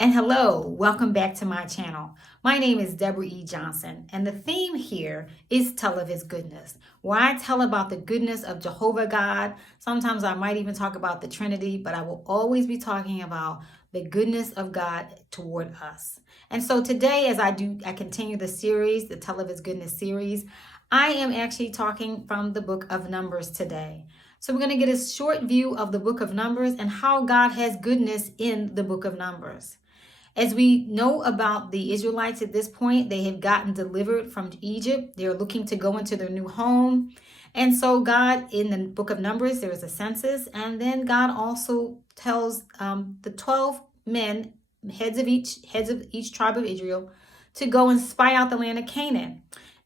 And hello, welcome back to my channel. My name is Debra E. Johnson, and the theme here is Tell of His Goodness, where I tell about the goodness of Jehovah God. Sometimes I might even talk about the Trinity, but I will always be talking about the goodness of God toward us. And so today, as I continue the series, the Tell of His Goodness series, I am actually talking from the book of Numbers today. So we're going to get a short view of the book of Numbers and how God has goodness in the book of Numbers. As we know about the Israelites at this point, they have gotten delivered from Egypt. They're looking to go into their new home. And so God, in the book of Numbers, there is a census. And then God also tells the 12 men, heads of each tribe of Israel, to go and spy out the land of Canaan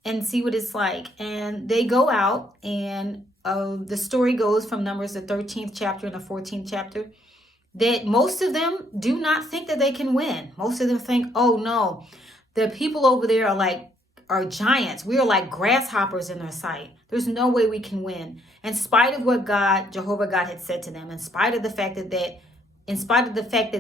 and see what it's like. And they go out, and the story goes from Numbers, the 13th chapter and the 14th chapter, that most of them do not think that they can win. Most of them think, oh no, the people over there are giants. We are like grasshoppers in their sight. There's no way we can win. In spite of what Jehovah God had said to them, in spite of the fact that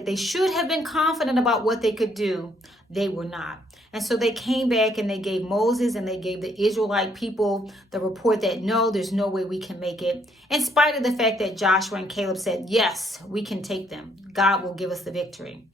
they should have been confident about what they could do, they were not. And so they came back and they gave Moses and they gave the Israelite people the report that no, there's no way we can make it. In spite of the fact that Joshua and Caleb said, yes, we can take them. God will give us the victory.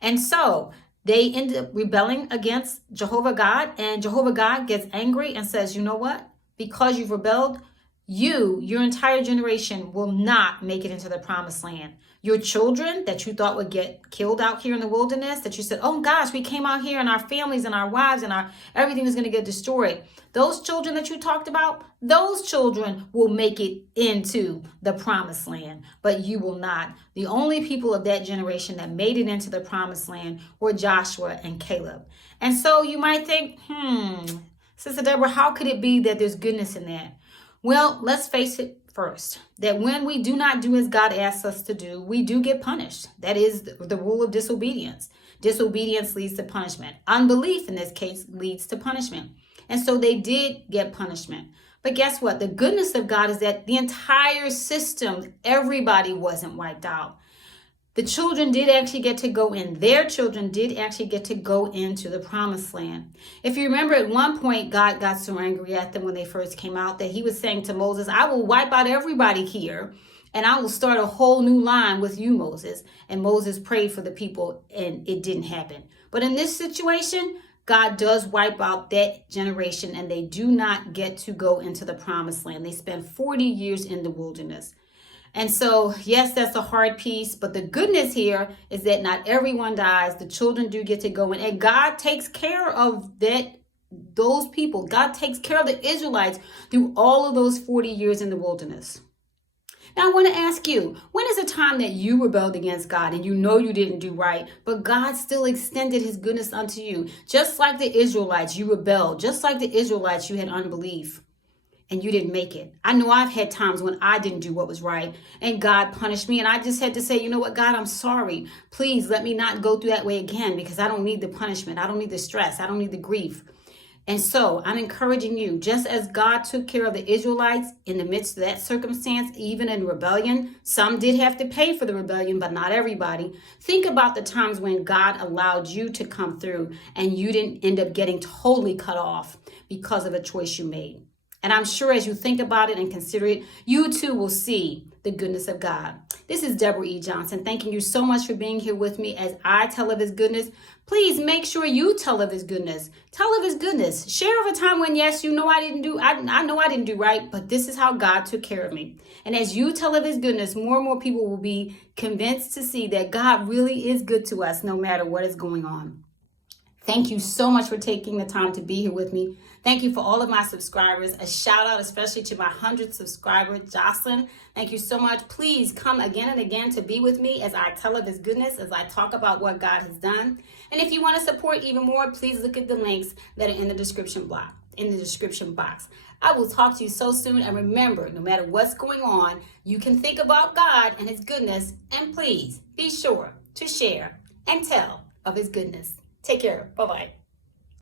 And so they end up rebelling against Jehovah God, and Jehovah God gets angry and says, you know what? Because you've rebelled, your entire generation will not make it into the promised land. Your children that you thought would get killed out here in the wilderness, that you said, oh gosh, we came out here and our families and our wives and everything is going to get destroyed. Those children that you talked about, those children will make it into the promised land, but you will not. The only people of that generation that made it into the promised land were Joshua and Caleb. And so you might think, Sister Deborah, how could it be that there's goodness in that? Well, let's face it first, that when we do not do as God asks us to do, we do get punished. That is the rule of disobedience. Disobedience leads to punishment. Unbelief, in this case, leads to punishment. And so they did get punishment. But guess what? The goodness of God is that the entire system, everybody wasn't wiped out. The children did actually get to go in. Their children did actually get to go into the promised land. If you remember, at one point, God got so angry at them when they first came out that he was saying to Moses, I will wipe out everybody here and I will start a whole new line with you, Moses. And Moses prayed for the people and it didn't happen. But in this situation, God does wipe out that generation and they do not get to go into the promised land. They spend 40 years in the wilderness. And so, yes, that's a hard piece, but the goodness here is that not everyone dies. The children do get to go in, and God takes care of those people. God takes care of the Israelites through all of those 40 years in the wilderness. Now, I want to ask you, when is the time that you rebelled against God and you know you didn't do right, but God still extended his goodness unto you? Just like the Israelites, you rebelled. Just like the Israelites, you had unbelief. And you didn't make it. I know I've had times when I didn't do what was right and God punished me. And I just had to say, you know what, God, I'm sorry. Please let me not go through that way again because I don't need the punishment. I don't need the stress. I don't need the grief. And so I'm encouraging you, just as God took care of the Israelites in the midst of that circumstance, even in rebellion, some did have to pay for the rebellion, but not everybody. Think about the times when God allowed you to come through and you didn't end up getting totally cut off because of a choice you made. And I'm sure as you think about it and consider it, you too will see the goodness of God. This is Debra E. Johnson. Thanking you so much for being here with me as I tell of his goodness. Please make sure you tell of his goodness. Tell of his goodness. Share of a time when, yes, you know I know I didn't do right, but this is how God took care of me. And as you tell of his goodness, more and more people will be convinced to see that God really is good to us no matter what is going on. Thank you so much for taking the time to be here with me. Thank you for all of my subscribers. A shout out especially to my 100th subscriber, Jocelyn. Thank you so much. Please come again and again to be with me as I tell of his goodness, as I talk about what God has done. And if you want to support even more, please look at the links that are in the description box. I will talk to you so soon. And remember, no matter what's going on, you can think about God and his goodness. And please be sure to share and tell of his goodness. Take care. Bye-bye.